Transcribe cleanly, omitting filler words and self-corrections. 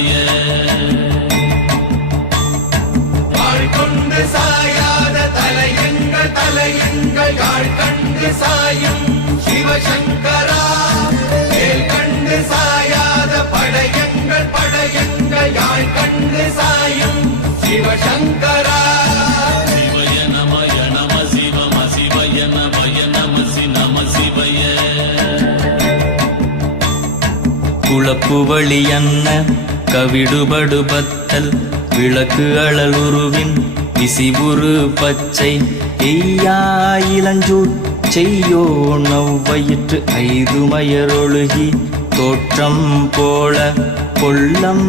சிவய கொண்டு சாயாத தலையங்கள் யாழ் கண்டு சாயும் சிவசங்கரா வேல் கண்டு சாயாத படையங்கள் யாழ் கண்டு சாயும் சிவசங்கரா சிவய நமய நம சிவம சிவய நமய நம நம சிவய குளப்புவழி அன்ன கவிடுபடுபத்தல் விளக்கு அழல் உருவின் விசிபுரு பச்சை எய்யா இளஞ்சூட் செய்யோ நவ்வயிற்று ஐதுமயரொழுகி தோற்றம் போல கொள்ளம்